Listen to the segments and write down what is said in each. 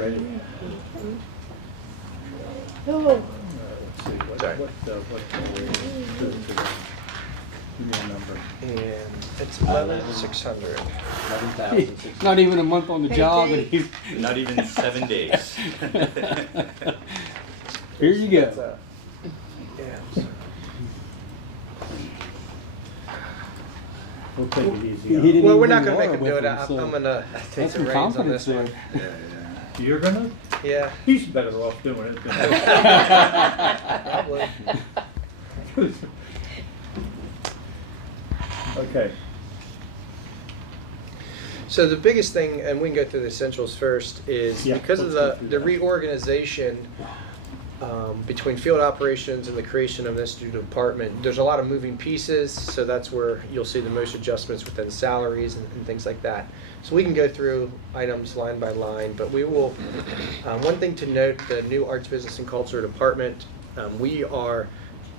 ready. Oh, Let's see, Sorry. Give me a number. And it's 11,600. 11,600. Not even a month on the job, and he's, Not even 7 days. here you That's, go. yeah. So We'll take it easy. He on didn't him. well, even we're not bring going to make water him do with it. him, so I'm going to take that's the some reins on confidence this one. there. You're gonna? Yeah, He's better off doing it. probably. Okay. So the biggest thing, and we can go through the essentials first, is Yeah, because of let's go the through that. reorganization between field operations and the creation of this new department, there's a lot of moving pieces, so that's where you'll see the most adjustments within salaries and things like that. So we can go through items line by line, but we will, one thing to note, the new Arts, Business, and Culture department, we are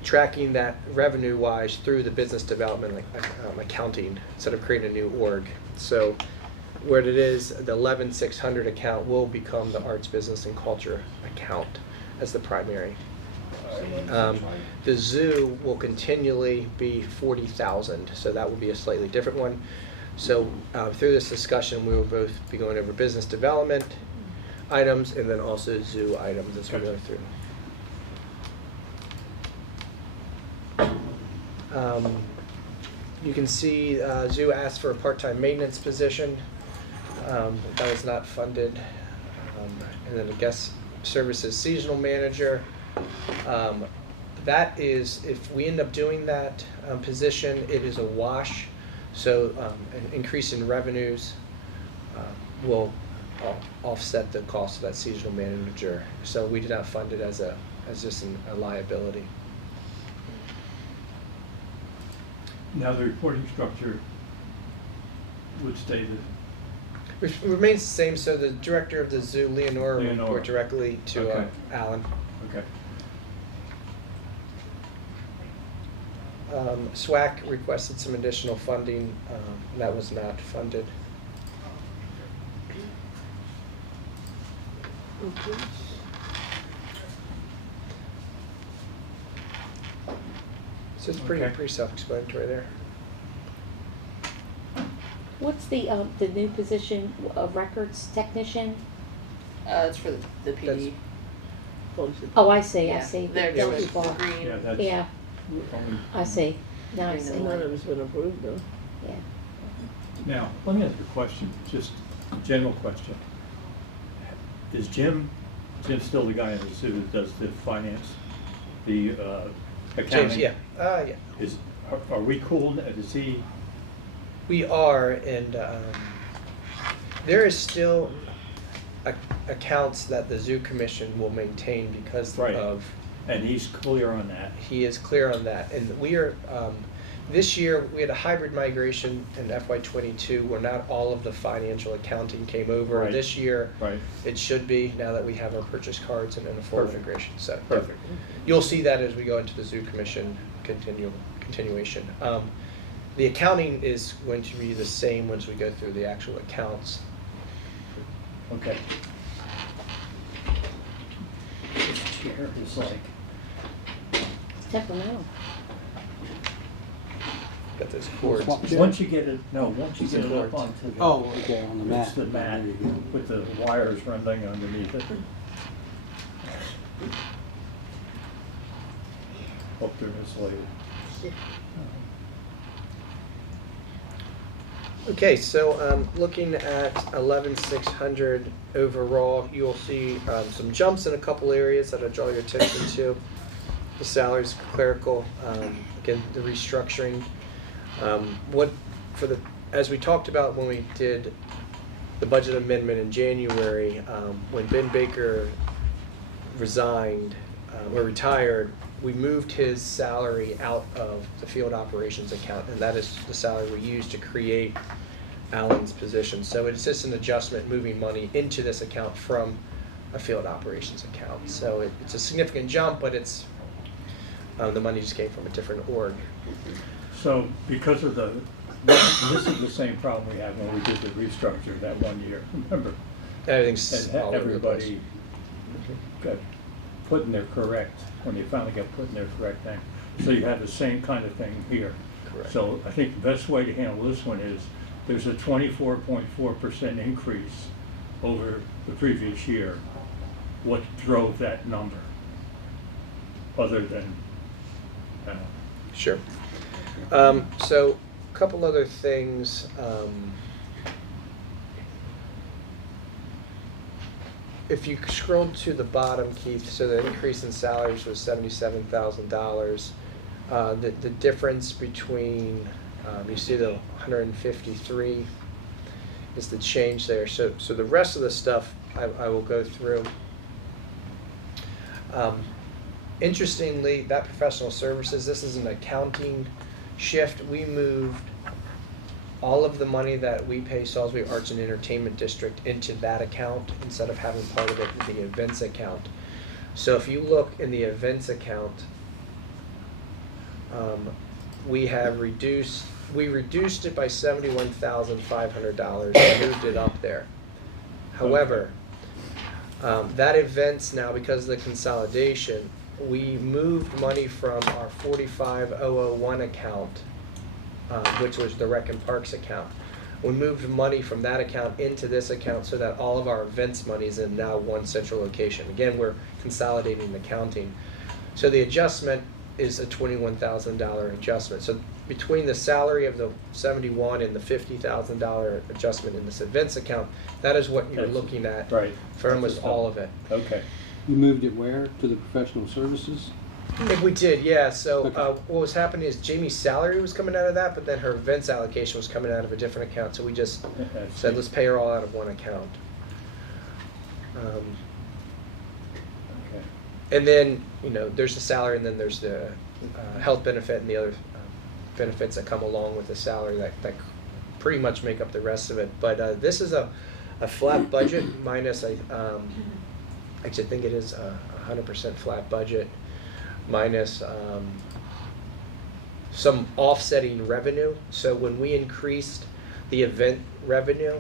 tracking that revenue-wise through the business development accounting instead of creating a new org. So where it is, the 11,600 account will become the Arts, Business, and Culture account as the primary. The zoo will continually be 40,000, so that will be a slightly different one. So through this discussion, we will both be going over business development items and then also zoo items as we go through. You can see zoo asked for a part-time maintenance position. That was not funded. And then the guest services seasonal manager. That is, if we end up doing that position, it is a wash. So an increase in revenues will offset the cost of that seasonal manager. So we did not fund it as just a liability. Now the reporting structure would stay the, It remains the same. So the director of the zoo, Leonora, will report directly to Okay. Alan. okay. SWAC requested some additional funding. That was not funded. So it's pretty Okay. self-explanatory there. what's the new position of records technician? It's for the PD. Oh, I see, I Yeah, see. They're Yeah, Thank you, just Bob. green. Yeah, that's. Yeah, only- I see. Now I Green see. and None white. of it's been approved though. Yeah. Now, let me ask you a question, just a general question. Is Jim still the guy in the zoo that does the finance, the accounting? James, yeah. Yeah. Are we cool, is he, We are, and there is still accounts that the zoo commission will maintain because Right. of, and he's clear on that? he is clear on that. And we are, this year, we had a hybrid migration in FY22 where not all of the financial accounting came over. Right. This year, Right. it should be, now that we have our purchase cards and a full Perfect. integration. So Perfect. you'll see that as we go into the zoo commission continuation. The accounting is going to be the same once we go through the actual accounts. Okay. This chair is like, It's temperamental. Got those cords. Swap chair? once you get it up cords. onto the. Oh, okay, on the mat. It's the mat with the wires running underneath it. Hope they're insulated. Okay, so looking at 11,600 overall, you'll see some jumps in a couple areas that I draw your attention to. The salaries, clerical, again, the restructuring. As we talked about when we did the budget amendment in January, when Ben Baker resigned or retired, we moved his salary out of the field operations account, and that is the salary we used to create Alan's position. So it's just an adjustment moving money into this account from a field operations account. So it's a significant jump, but it's the money just came from a different org. So because of this is the same problem we had when we did the restructure that one year, remember? Everything's and all over the place. everybody got put in their correct, when you finally got put in their correct thing. So you have the same kind of thing here. Correct. So I think the best way to handle this one is, there's a 24.4% increase over the previous year. What drove that number? Other than, Sure. So, a couple other things. If you scroll to the bottom, Keith, so the increase in salaries was $77,000. The difference between, you see the 153 is the change there. So the rest of the stuff I will go through. Interestingly, that professional services, this is an accounting shift. We moved all of the money that we pay Salisbury Arts and Entertainment District into that account instead of having part of it in the events account. So if you look in the events account, we reduced it by $71,500 and moved it up there. However, that events now, because of the consolidation, we moved money from our 45001 account, which was the Rec and Parks account. We moved money from that account into this account so that all of our events money is in now one central location. Again, we're consolidating accounting. So the adjustment is a $21,000 adjustment. So between the salary of the 71 and the $50,000 adjustment in this events account, that is what you're looking at right. for almost all of it. Okay. You moved it where? To the professional services? We did, yeah. So Okay. what was happening is Jamie's salary was coming out of that, but then her events allocation was coming out of a different account. So we just said, let's pay her all out of one account. Okay. And then, there's the salary, and then there's the health benefit and the other benefits that come along with the salary that pretty much make up the rest of it. But this is a flat budget minus, actually I think it is a 100% flat budget minus some offsetting revenue. So when we increased the event revenue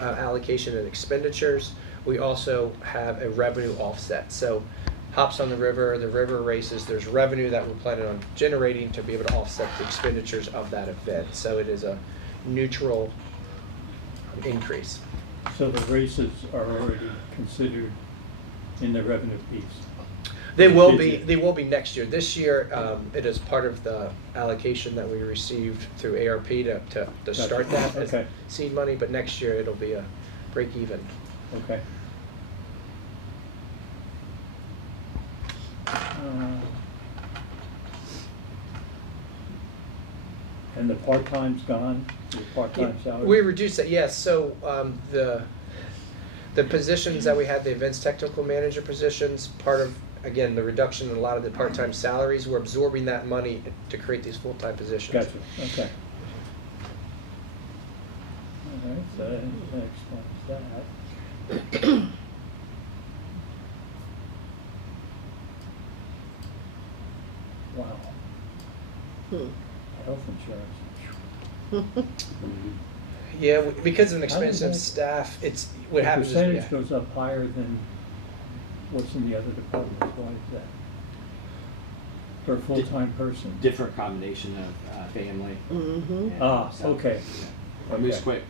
allocation and expenditures, we also have a revenue offset. So Hops on the river races, there's revenue that we're planning on generating to be able to offset the expenditures of that event. So it is a neutral increase. So the races are already considered in the revenue piece? They will be next year. This year, it is part of the allocation that we received through ARP to start that as Okay. seed money, but next year it'll be a break even. Okay. And the part-time's gone, the part-time salary? We reduced it, yes. So the positions that we had, the events technical manager positions, part of, again, the reduction in a lot of the part-time salaries, we're absorbing that money to create these full-time positions. Gotcha, okay. All right, so that explains that. Wow. Health insurance. Yeah, because of an How does expensive that- staff, it's what The happens is percentage goes up higher than what's in the other departments, why is that? For a full-time person? Different combination of family. Mm-hmm. Ah, okay. It moves Okay. quick.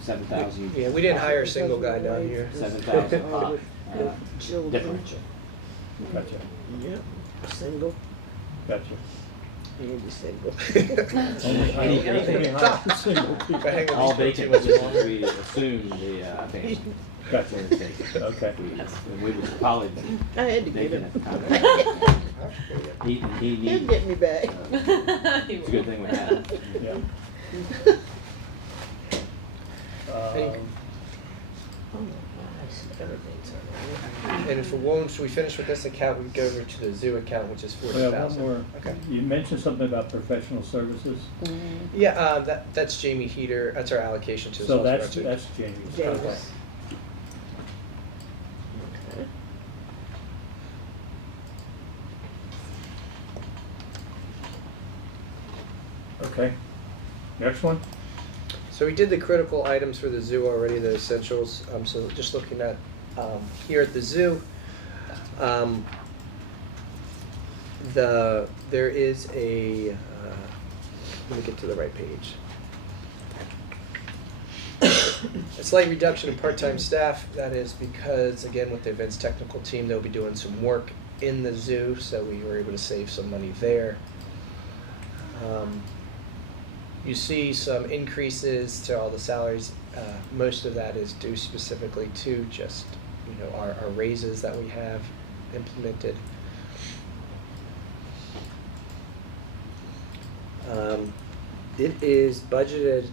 7,000. Yeah, we didn't hire a single guy down here. 7,000 pop. Children. Differential. Gotcha, Yep. Single. gotcha. Andy single. Only hire- Anything. only hire single people. Hang on. All vacant positions, we assume the family. Gotcha, Where it's vacant. okay. We would probably I had to get vacant him. at the time. He He'll needs. get me back. It's a good thing we had. Yeah. Any- Oh my gosh, everything's And if once we finish with this account, we go over to the zoo account, which is We have one 40,000. more. Okay. You mentioned something about professional services, Yeah, that's Jamie Heater. That's our allocation to the so Salisbury that's Arts. Jamie's. James. Okay. Okay, next one? So we did the critical items for the zoo already, the essentials. So just looking at here at the zoo, there is a let me get to the right page. A slight reduction in part-time staff. That is because, again, with the events technical team, they'll be doing some work in the zoo, so we were able to save some money there. You see some increases to all the salaries. Most of that is due specifically to just, our raises that we have implemented. It is budgeted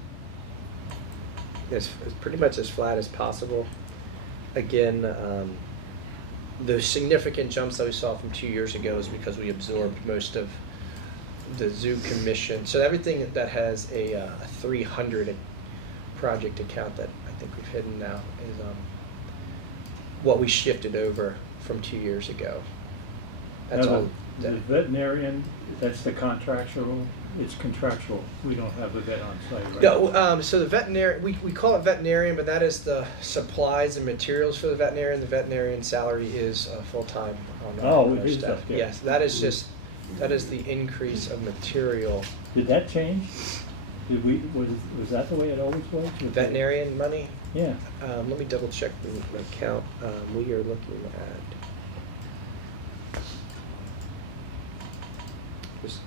as pretty much as flat as possible. Again, the significant jumps that we saw from 2 years ago is because we absorbed most of the zoo commission. So everything that has a 300 project account that I think we've hidden now is what we shifted over from 2 years ago. That's Now, all. The veterinarian, that's the contractual, it's contractual. We don't have a vet on site, right? No, so the veterinarian, we call it veterinarian, but that is the supplies and materials for the veterinarian. The veterinarian salary is full-time on Oh, our it is staff. up there. Yes, that is the increase of material. Did that change? Was that the way it always was? Veterinarian money, Yeah. let me double check the account. We are looking at. Just,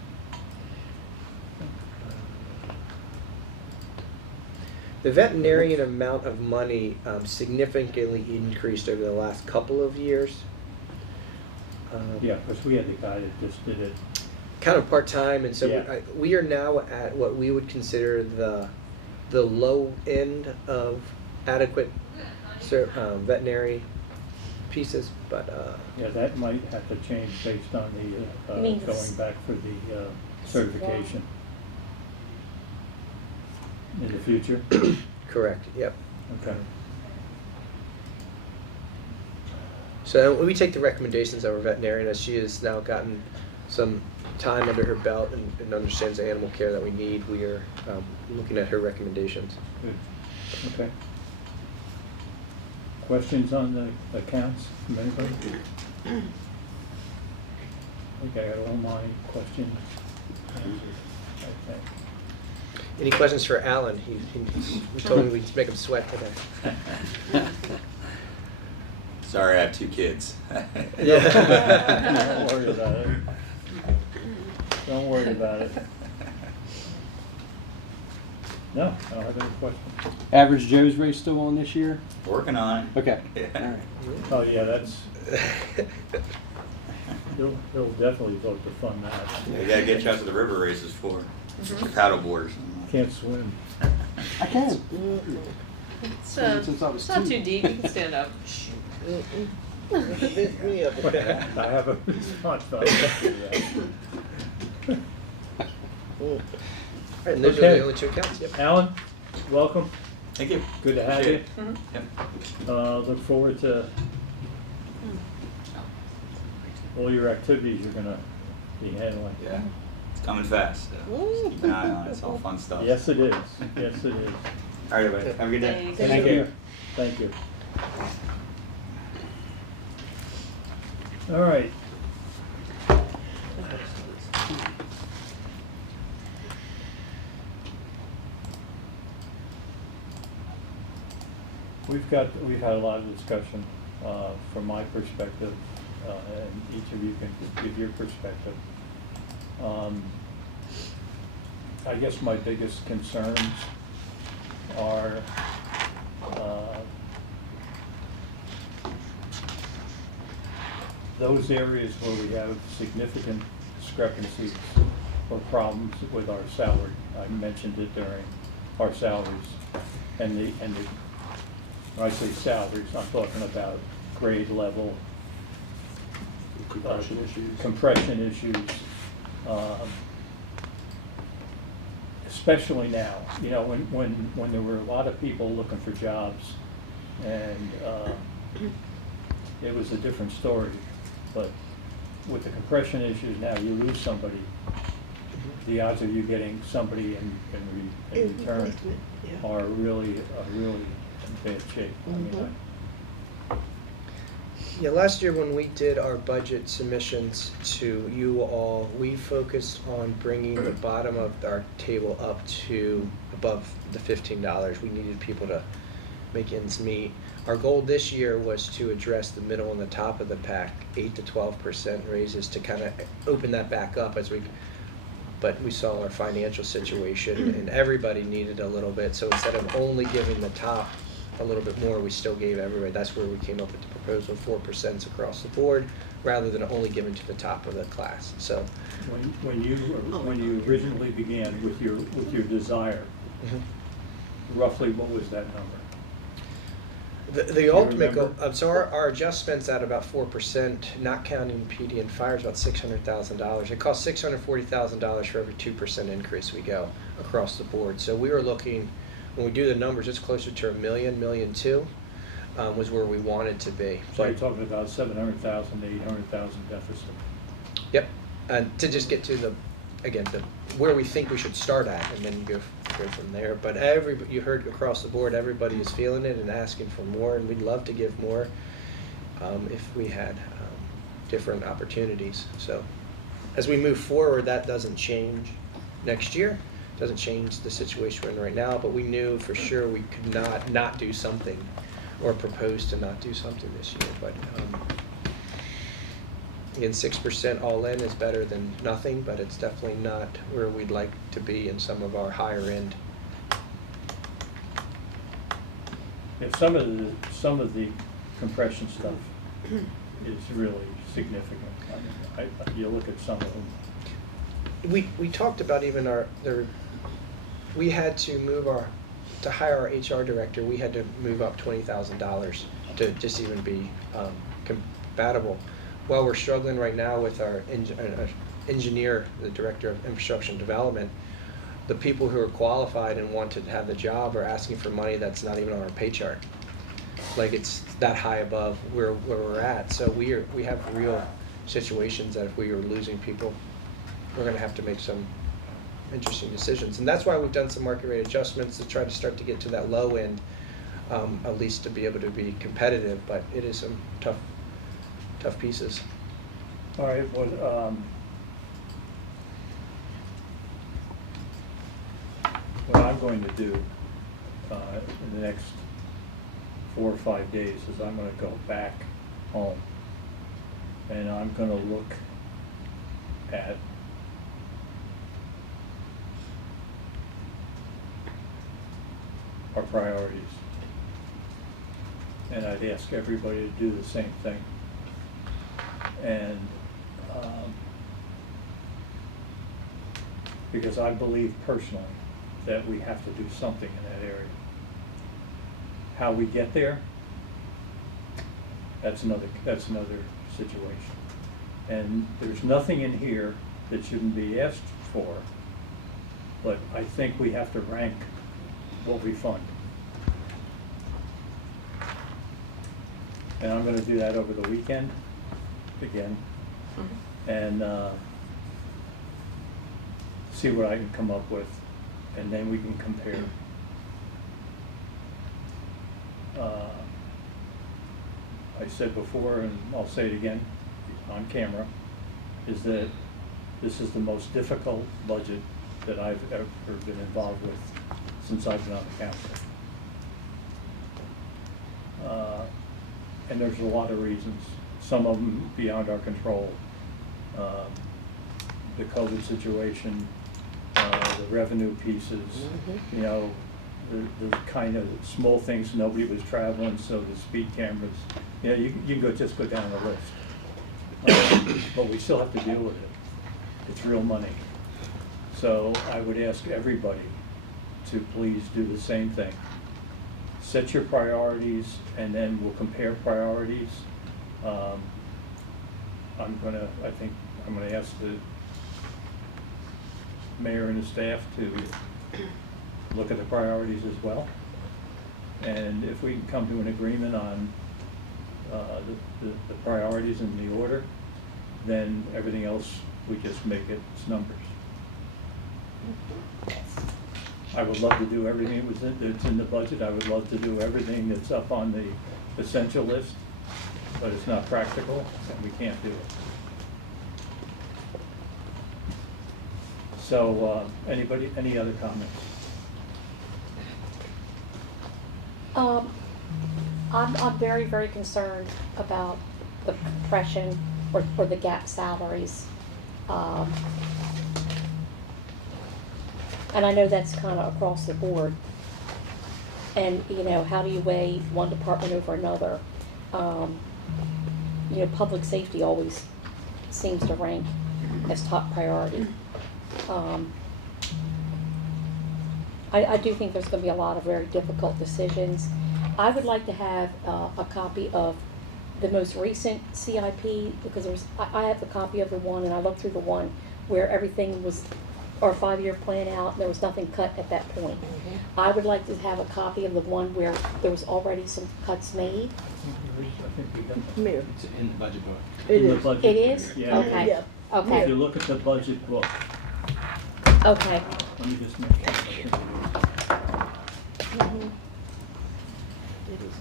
the veterinarian amount of money significantly increased over the last couple of years. Yeah, because we had the guy that just did it. Kind of part-time, and so Yeah. we are now at what we would consider the low end of adequate veterinary pieces, but Yeah, that might have to change based on the, You mean going back for the certification in the future. correct, yep. Okay. So we take the recommendations of our veterinarian, as she has now gotten some time under her belt and understands the animal care that we need. We are looking at her recommendations. Good. Okay. Questions on the accounts from anybody? I think I got all my questions answered, I think. Any questions for Alan? We told him we'd make him sweat today. Sorry, I have 2 kids. Don't worry about it. Don't worry about it. No, I don't have any questions. Average Joe's race still on this year? Working on it. Okay. Yeah. All right. Oh, yeah, that's, he'll definitely vote to fund that. Yeah, you gotta get you out to the river races for your paddle board or something. Can't swim. I can. It's, Since I was it's not 2. too deep. You can stand up. Pick me up. I have a response, but I can't do that. And those are Okay. the only 2 accounts, yep. Alan, welcome. Thank you. Good to have you. Appreciate it. Yep. Look forward to all your activities you're gonna be handling. Yeah, it's coming fast. So keep an eye on it. It's all fun stuff. Yes, it is. Yes, it is. All right, everybody. Have a good day. Thanks. Thank you. Thank you. All right. We've had a lot of discussion from my perspective, and each of you can give your perspective. I guess my biggest concerns are those areas where we have significant discrepancies or problems with our salary. I mentioned it during our salaries. And when I say salaries, I'm talking about grade level, Compression issues. compression issues, especially now. You know, when there were a lot of people looking for jobs, and it was a different story. But with the compression issues now, you lose somebody, the odds of you getting somebody in return Replacement, yeah. are really in bad shape. I mean, Yeah, last year when we did our budget submissions to you all, we focused on bringing the bottom of our table up to above the $15. We needed people to make ends meet. Our goal this year was to address the middle and the top of the pack, 8 to 12% raises to kind of open that back up but we saw our financial situation and everybody needed a little bit. So instead of only giving the top a little bit more, we still gave everybody. That's where we came up with the proposal, 4% across the board, rather than only giving to the top of the class. So when you originally began with your desire, roughly what was that number? the ultimate goal, remember? so our adjustments at about 4%, not counting PD and fire, is about $600,000. It costs $640,000 for every 2% increase we go across the board. So we were looking, when we do the numbers, it's closer to $1 million, $1.2 million was where we wanted to be. So you're talking about 700,000 to 800,000 deficit. Yep, and to just get to where we think we should start at, and then you go from there. But you heard across the board, everybody is feeling it and asking for more, and we'd love to give more if we had different opportunities. So as we move forward, that doesn't change next year. Doesn't change the situation we're in right now, but we knew for sure we could not do something or propose to not do something this year. But again, 6% all in is better than nothing, but it's definitely not where we'd like to be in some of our higher end. Yeah, some of the compression stuff is really significant. I mean, you look at some of them. We talked about even we had to to hire our HR director, we had to move up $20,000 to just even be compatible. While we're struggling right now with our engineer, the director of infrastructure and development, the people who are qualified and want to have the job are asking for money that's not even on our pay chart. Like, it's that high above where we're at. So we have real situations that if we are losing people, we're going to have to make some interesting decisions. And that's why we've done some market rate adjustments to try to start to get to that low end, at least to be able to be competitive. But it is some tough pieces. All right, well, what I'm going to do in the next 4 or 5 days is I'm going to go back home and I'm going to look at our priorities. And I'd ask everybody to do the same thing. And because I believe personally that we have to do something in that area. How we get there, that's another situation. And there's nothing in here that shouldn't be asked for, but I think we have to rank what we fund. And I'm going to do that over the weekend again, and see what I can come up with, and then we can compare. I said before, and I'll say it again on camera, is that this is the most difficult budget that I've ever been involved with since I've been on the council. And there's a lot of reasons, some of them beyond our control. The COVID situation, the revenue pieces, you know, the kind of small things, nobody was traveling, so the speed cameras, you know, you can just go down the list. But we still have to deal with it. It's real money. So I would ask everybody to please do the same thing. Set your priorities, and then we'll compare priorities. I think I'm gonna ask the mayor and the staff to look at the priorities as well. And if we can come to an agreement on the priorities in the order, then everything else, we just make its numbers. I would love to do everything that's in the budget. I would love to do everything that's up on the essential list, but it's not practical, and we can't do it. So, anybody, any other comments? I'm very, very concerned about the compression or the gap salaries. And I know that's kind of across the board. And, you know, how do you weigh one department over another? You know, public safety always seems to rank as top priority. I do think there's gonna be a lot of very difficult decisions. I would like to have a copy of the most recent CIP, because I have a copy of the one, and I looked through the one where everything was, our 5-year plan out, and there was nothing cut at that point. I would like to have a copy of the one where there was already some cuts made. I think we got that. Mayor, It's in the budget book. it In the is. budget. It is? Yeah. Okay. Yeah. If Okay, you look at the budget book, okay. let me just make sure. I think it is. It is.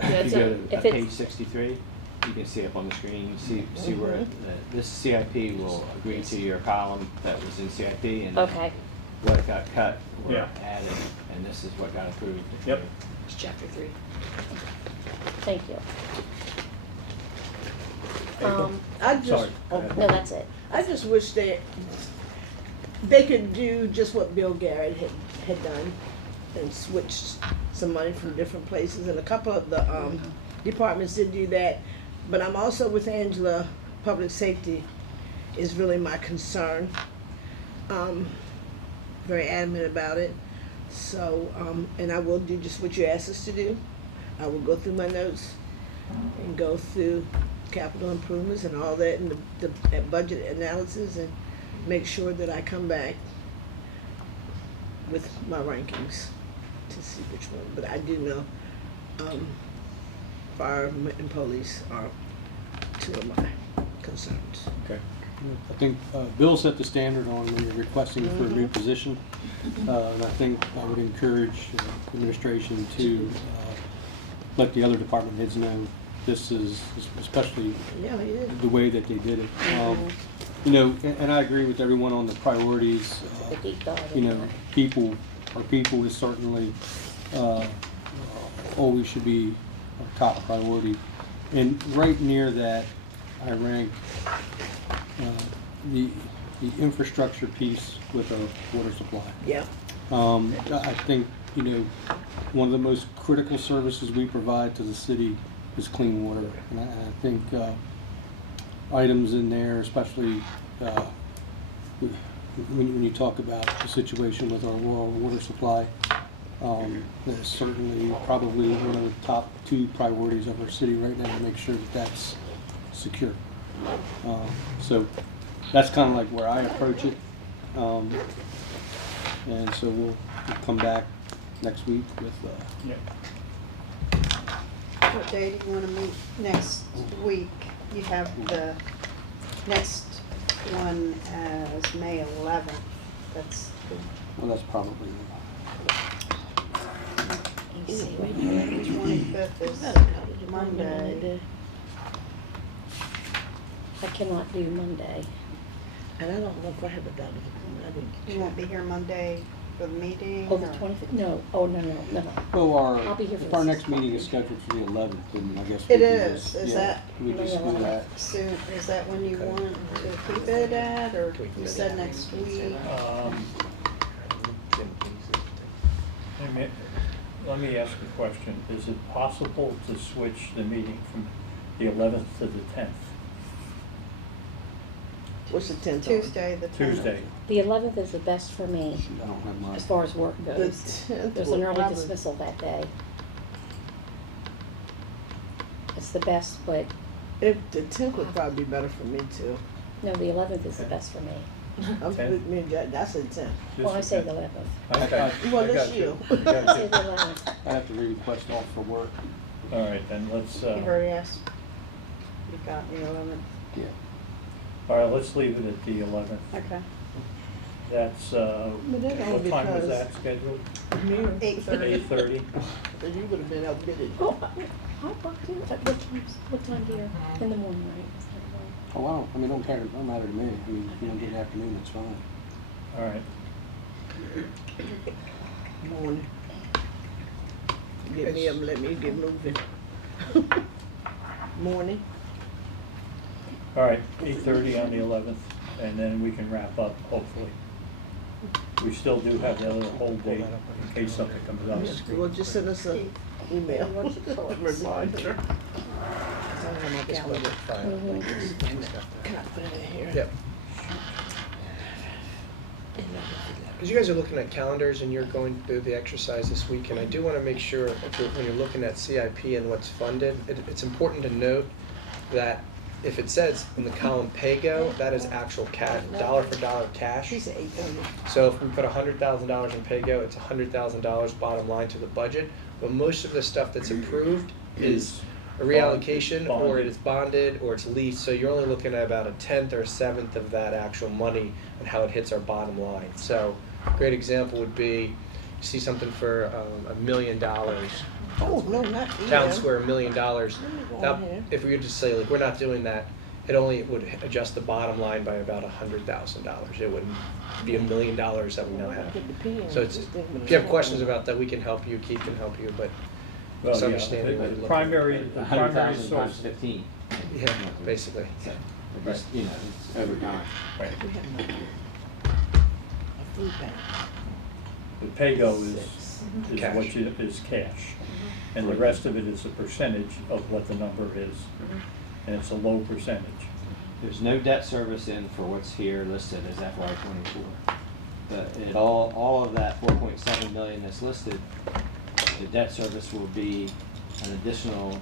Yeah, If you so go if to it's- page 63, you can see up on the screen, see where this CIP will agree to your column that was in CIP, and then Okay, what got cut or Yeah. added, and this is what got approved. Yep. It's chapter 3. thank you. April? I just, Sorry, go ahead. No, that's it. I just wish they could do just what Bill Garrett had done and switch some money from different places, and a couple of the departments did do that. But I'm also with Angela. Public safety is really my concern. Very adamant about it. So, and I will do just what you asked us to do. I will go through my notes and go through capital improvements and all that, and the budget analysis, and make sure that I come back with my rankings to see which one. But I do know fire and police are two of my concerns. Okay. I think Bill set the standard on when you're requesting for a new position. And I think I would encourage administration to let the other department heads know this is, especially Yeah, he is. the way that they did it. You know, and I agree with everyone on the priorities. The deep dive. You know, people, our people is certainly always should be our top priority. And right near that, I rank the infrastructure piece with our water supply. Yeah. I think, you know, one of the most critical services we provide to the city is clean water. And I think items in there, especially when you talk about the situation with our rural water supply, that's certainly probably one of the top 2 priorities of our city right now, to make sure that that's secure. So that's kind of like where I approach it. And so we'll come back next week with, Yeah. What day do you wanna meet next week? You have the next one as May 11th. That's the well, that's probably, Let me see right here. 25th is Monday. I cannot do Monday. And I don't know if I have a doctor. I didn't You won't be here Monday for the meeting? Oh, the or- 25th, no, oh, no. well, I'll be here for if the our next 16th. meeting is scheduled for the 11th, then I guess we It can is. just- Is yeah, that- we just do that. So is that when you want to keep it at, or you said next week? Let me ask a question. Is it possible to switch the meeting from the 11th to the 10th? What's the 10th? Tuesday, the 10th. Tuesday? The 11th is the best for me, I don't have my. as far as work The goes. 10th. There's will an early probably- dismissal that day. It's the best, but If the 10th would probably be better for me too. no, the 11th is the best for me. I'm, Ten? me and Jack, that's a 10. Well, I say the 11th. Okay. Well, I this got you. I I got say you. the 11th. I have to re-request off for work. All right, then let's, You heard yes? You got the 11th? Yeah. all right, let's leave it at the 11th. Okay. That's, But that's only what time was because- that scheduled? Me, 8:30. 8:30? So you would have been able to get it. Oh, I walked in, what time do you, in the morning, right? Oh, I mean, don't matter to me. I mean, if you don't do the afternoon, that's fine. All right. Morning. Get me up and let me get moving. Morning. All right, 8:30 on the 11th, and then we can wrap up, hopefully. We still do have the other whole day in case something comes up. Well, just send us an email. What's it called? Reminder. It's budget file. Can I put it in here? Yep. As you guys are looking at calendars and you're going through the exercise this week, and I do want to make sure when you're looking at CIP and what's funded, it's important to note that if it says in the column pay-go, that is actual cash, dollar for dollar cash. She said 8:30. So if we put $100,000 in pay-go, it's $100,000 bottom line to the budget. But most of the stuff that's approved is a reallocation, or it is bonded, or it's leased. So you're only looking at about a tenth or a seventh of that actual money and how it hits our bottom line. So a great example would be, you see something for $1 million. Oh, no, not here. Town Square, $1 million. Let me go Now, in here. if we were to say, like, we're not doing that, it only would adjust the bottom line by about $100,000. It wouldn't be $1 million that we now have. Get the pen. So it's, This thing if you have questions about that, we can help you, Keith can help you, but Well, just yeah, understanding what you're the looking primary, at. the 100,000 primary times source. 15. Yeah, basically. So, it just, you know, it's over time. Right. We have no. A food bank. The pay-go is Cash. what you, is cash. And the rest of it is a percentage of what the number is. And it's a low percentage. There's no debt service in for what's here listed as FY24. But all of that 4.7 million that's listed, the debt service will be an additional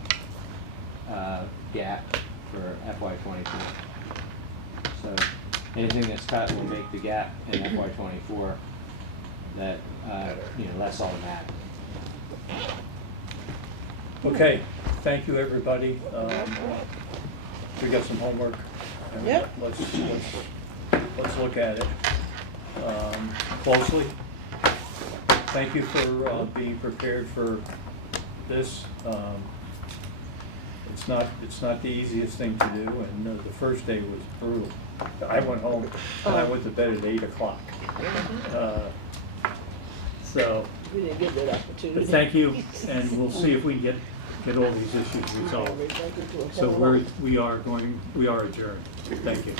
gap for FY24. So anything that's cut will make the gap in FY24 that, less automatic. Okay, thank you, everybody. We got some homework. and Yep. Let's look at it closely. Thank you for being prepared for this. It's not the easiest thing to do, and the first day was brutal. I went home and I went to bed at 8 o'clock. So, We didn't get that opportunity. but thank you, and we'll see if we can get all these issues resolved. So we are adjourned. Thank you.